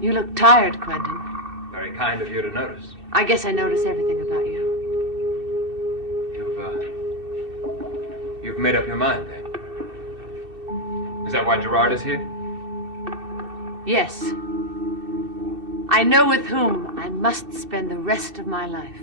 You look tired, Quentin. Very kind of you to notice. I guess I notice everything about you. You've made up your mind, then? Is that why Gerard is here? Yes. I know with whom I must spend the rest of my life.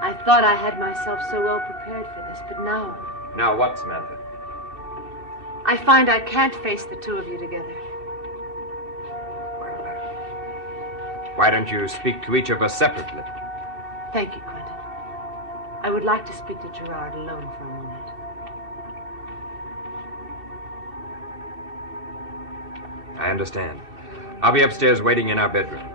I thought I had myself so well prepared for this, but now... Now what, Samantha? I find I can't face the two of you together. Well, why don't you speak to each of us separately? Thank you, Quentin. I would like to speak to Gerard alone for a moment. I understand. I'll be upstairs waiting in our bedroom.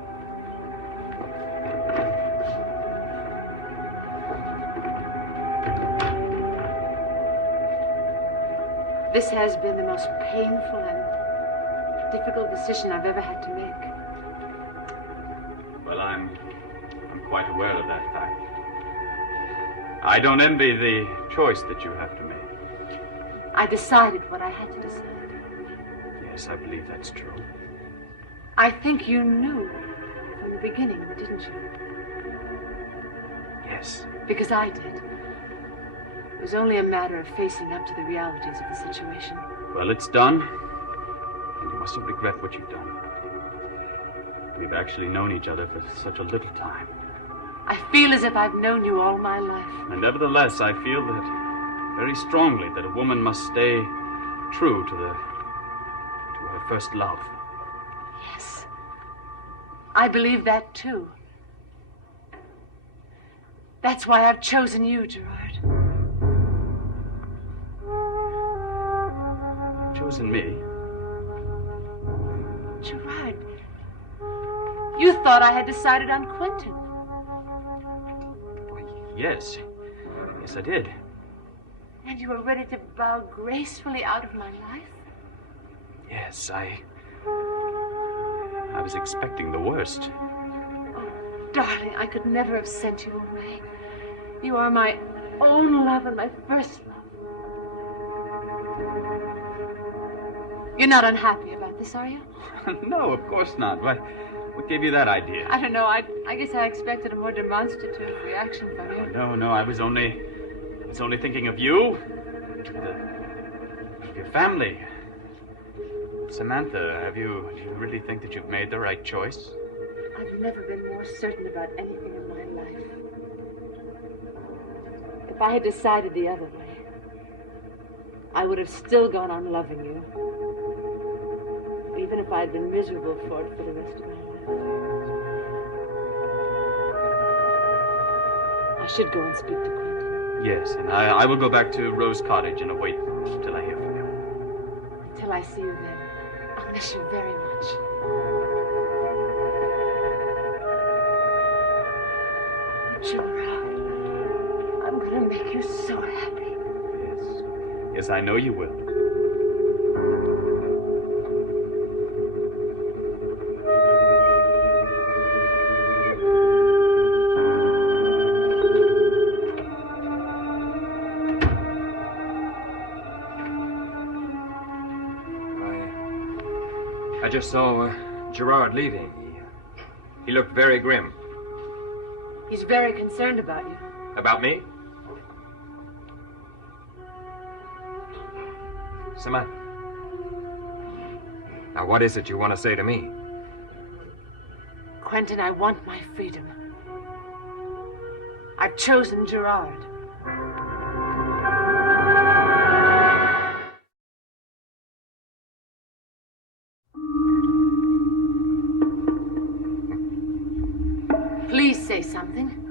This has been the most painful and difficult decision I've ever had to make. Well, I'm quite aware of that fact. I don't envy the choice that you have to make. I decided what I had to decide. Yes, I believe that's true. I think you knew from the beginning, didn't you? Yes. Because I did. It was only a matter of facing up to the realities of the situation. Well, it's done. And you mustn't regret what you've done. We've actually known each other for such a little time. I feel as if I've known you all my life. And nevertheless, I feel that very strongly that a woman must stay true to her first love. Yes. I believe that too. That's why I've chosen you, Gerard. Chosen me? Gerard, you thought I had decided on Quentin. Yes. Yes, I did. And you were ready to bow gracefully out of my life? Yes, I was expecting the worst. Oh, darling, I could never have sent you away. You are my own love and my first love. You're not unhappy about this, are you? No, of course not. What gave you that idea? I don't know. I guess I expected a more demonstrative reaction from you. No. I was only thinking of you, of your family. Samantha, do you really think that you've made the right choice? I've never been more certain about anything in my life. If I had decided the other way, I would have still gone on loving you. Even if I had been miserable for it for the rest of my life. I should go and speak to Quentin. Yes, and I will go back to Rose Cottage and await till I hear from you. Till I see you then. I'll miss you very much. Gerard, I'm going to make you so happy. Yes, I know you will. I just saw Gerard leaving. He looked very grim. He's very concerned about you. About me? Samantha. Now, what is it you want to say to me? Quentin, I want my freedom. I've chosen Gerard.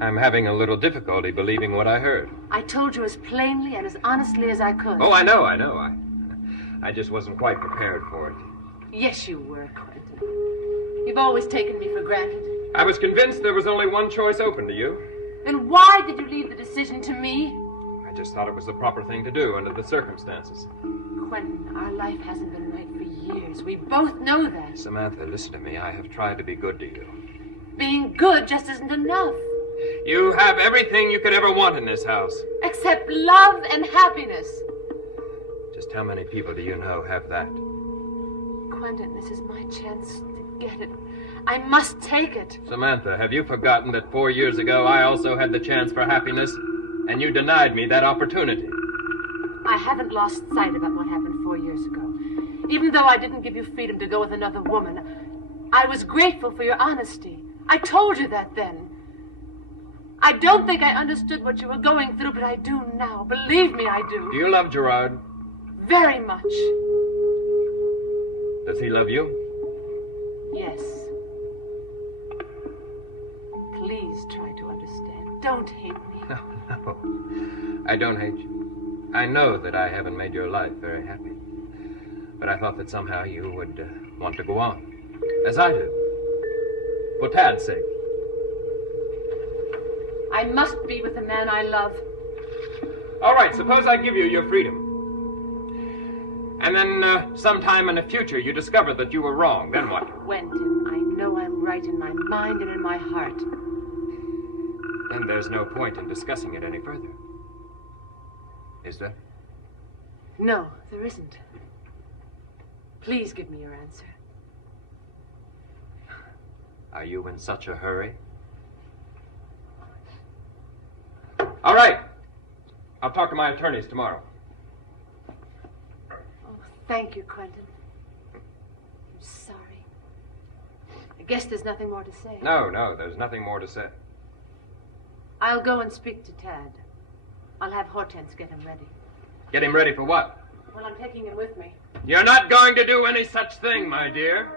I'm having a little difficulty believing what I heard. I told you as plainly and as honestly as I could. Oh, I know. I just wasn't quite prepared for it. Yes, you were, Quentin. You've always taken me for granted. I was convinced there was only one choice open to you. Then why did you leave the decision to me? I just thought it was the proper thing to do under the circumstances. Quentin, our life hasn't been right for years. We both know that. Samantha, listen to me. I have tried to be good to you. Being good just isn't enough. You have everything you could ever want in this house. Except love and happiness. Just how many people do you know have that? Quentin, this is my chance to get it. I must take it. Samantha, have you forgotten that 4 years ago I also had the chance for happiness, and you denied me that opportunity? I haven't lost sight about what happened 4 years ago. Even though I didn't give you freedom to go with another woman, I was grateful for your honesty. I told you that then. I don't think I understood what you were going through, but I do now. Believe me, I do. Do you love Gerard? Very much. Does he love you? Yes. Please try to understand. Don't hate me. No. I don't hate you. I know that I haven't made your life very happy. But I thought that somehow you would want to go on. As I do. For Tad's sake. I must be with the man I love. All right, suppose I give you your freedom. And then sometime in the future you discover that you were wrong. Then what? Quentin, I know I'm right in my mind and in my heart. Then there's no point in discussing it any further. Is there? No, there isn't. Please give me your answer. Are you in such a hurry? All right. I'll talk to my attorneys tomorrow. Oh, thank you, Quentin. I'm sorry. I guess there's nothing more to say. No, there's nothing more to say. I'll go and speak to Tad. I'll have Hortense get him ready. Get him ready for what? Well, I'm taking him with me. You're not going to do any such thing, my dear.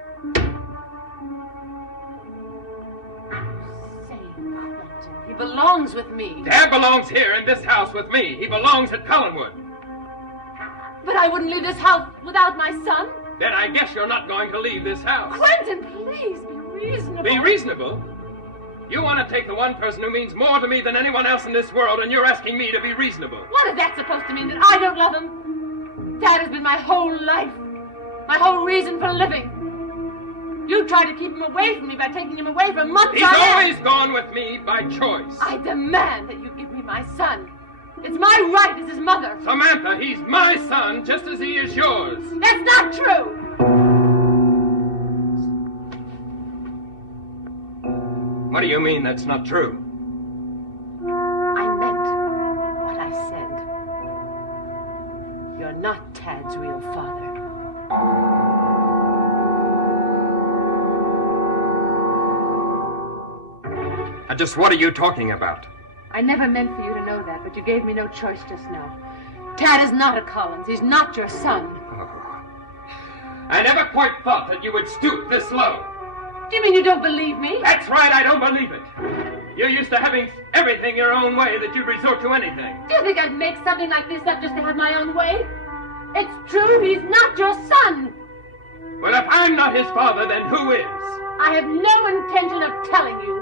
Say, Quentin, he belongs with me. Dad belongs here in this house with me. He belongs at Collinwood. But I wouldn't leave this house without my son. Then I guess you're not going to leave this house. Quentin, please, be reasonable. Be reasonable? You want to take the one person who means more to me than anyone else in this world, and you're asking me to be reasonable. What is that supposed to mean, that I don't love him? Dad has been my whole life, my whole reason for living. You tried to keep him away from me by taking him away for months. He's always gone with me by choice. I demand that you give me my son. It's my right as his mother. Samantha, he's my son just as he is yours. That's not true. What do you mean that's not true? I meant what I said. You're not Tad's real father. Just what are you talking about? I never meant for you to know that, but you gave me no choice just now. Tad is not a Collins. He's not your son. Oh. I never quite thought that you would stoop this low. Do you mean you don't believe me? That's right, I don't believe it. You're used to having everything your own way, that you'd resort to anything. Do you think I'd make something like this up just to have my own way? It's true, he's not your son. Well, if I'm not his father, then who is? I have no intention of telling you.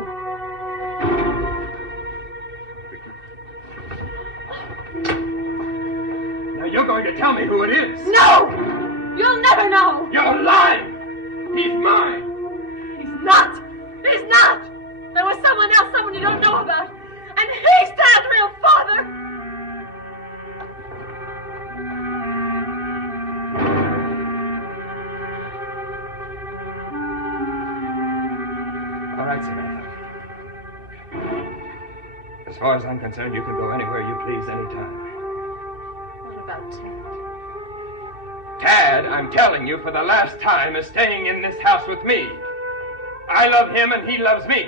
Now you're going to tell me who it is. No! You'll never know. You're lying. He's mine. He's not. He's not. There was someone else, someone you don't know about. And he's Tad's real father. All right, Samantha. As far as I'm concerned, you can go anywhere you please anytime. What about Tad? Tad, I'm telling you for the last time, is staying in this house with me. I love him and he loves me.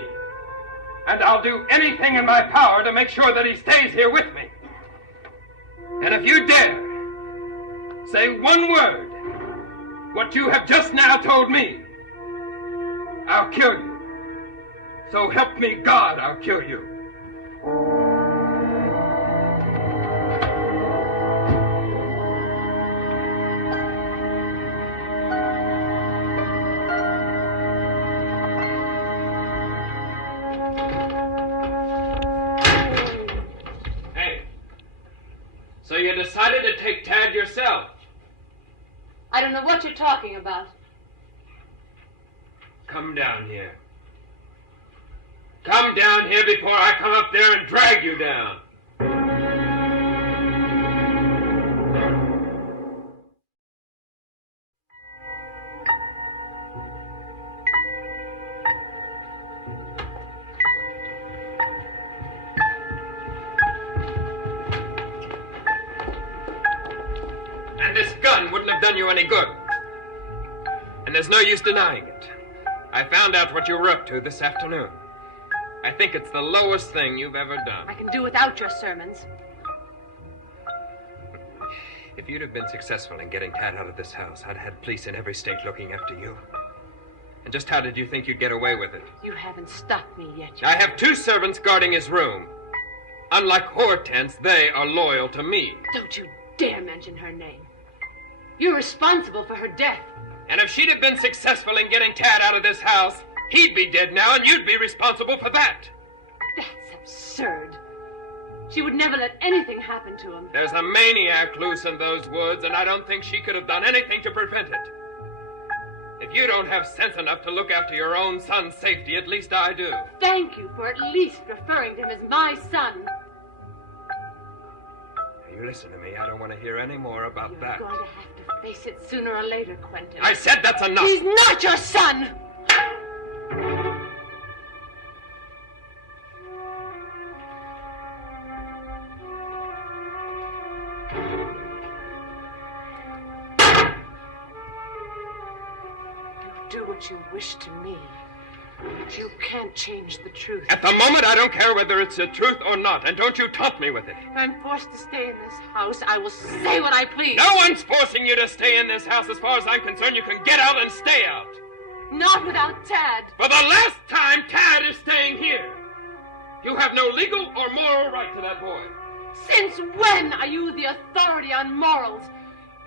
And I'll do anything in my power to make sure that he stays here with me. And if you dare say one word, what you have just now told me, I'll kill you. So help me God, I'll kill you. take Tad yourself. I don't know what you're talking about. Come down here. Come down here before I come up there and drag you down. And this gun wouldn't have done you any good. And there's no use denying it. I found out what you were up to this afternoon. I think it's the lowest thing you've ever done. I can do without your sermons. If you'd have been successful in getting Tad out of this house, I'd had police in every state looking after you. And just how did you think you'd get away with it? You haven't stopped me yet. I have 2 servants guarding his room. Unlike Hortense, they are loyal to me. Don't you dare mention her name. You're responsible for her death. And if she'd have been successful in getting Tad out of this house, he'd be dead now, and you'd be responsible for that. That's absurd. She would never let anything happen to him. There's a maniac loose in those woods, and I don't think she could have done anything to prevent it. If you don't have sense enough to look after your own son's safety, at least I do. Thank you for at least referring to him as my son. Now, you listen to me. I don't want to hear any more about that. You're going to have to face it sooner or later, Quentin. I said that's enough. He's not your son! Do what you wish to me. But you can't change the truth. At the moment, I don't care whether it's the truth or not, and don't you taunt me with it. If I'm forced to stay in this house, I will say what I please. No one's forcing you to stay in this house. As far as I'm concerned, you can get out and stay out. Not without Tad. For the last time, Tad is staying here. You have no legal or moral right to that boy. Since when are you the authority on morals?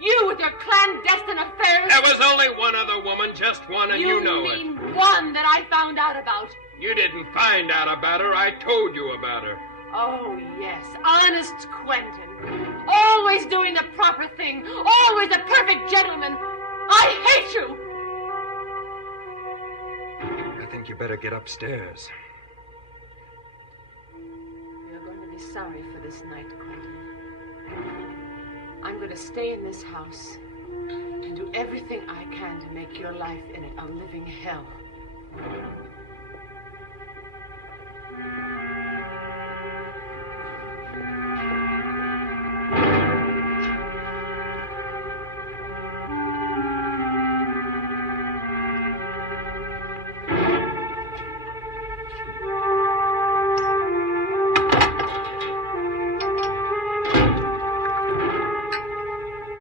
You with your clandestine affairs? There was only one other woman, just one, and you know it. You mean one that I found out about? You didn't find out about her. I told you about her. Oh, yes. Honest Quentin. Always doing the proper thing. Always a perfect gentleman. I hate you! I think you better get upstairs. You're going to be sorry for this night, Quentin. I'm going to stay in this house and do everything I can to make your life in it a living hell.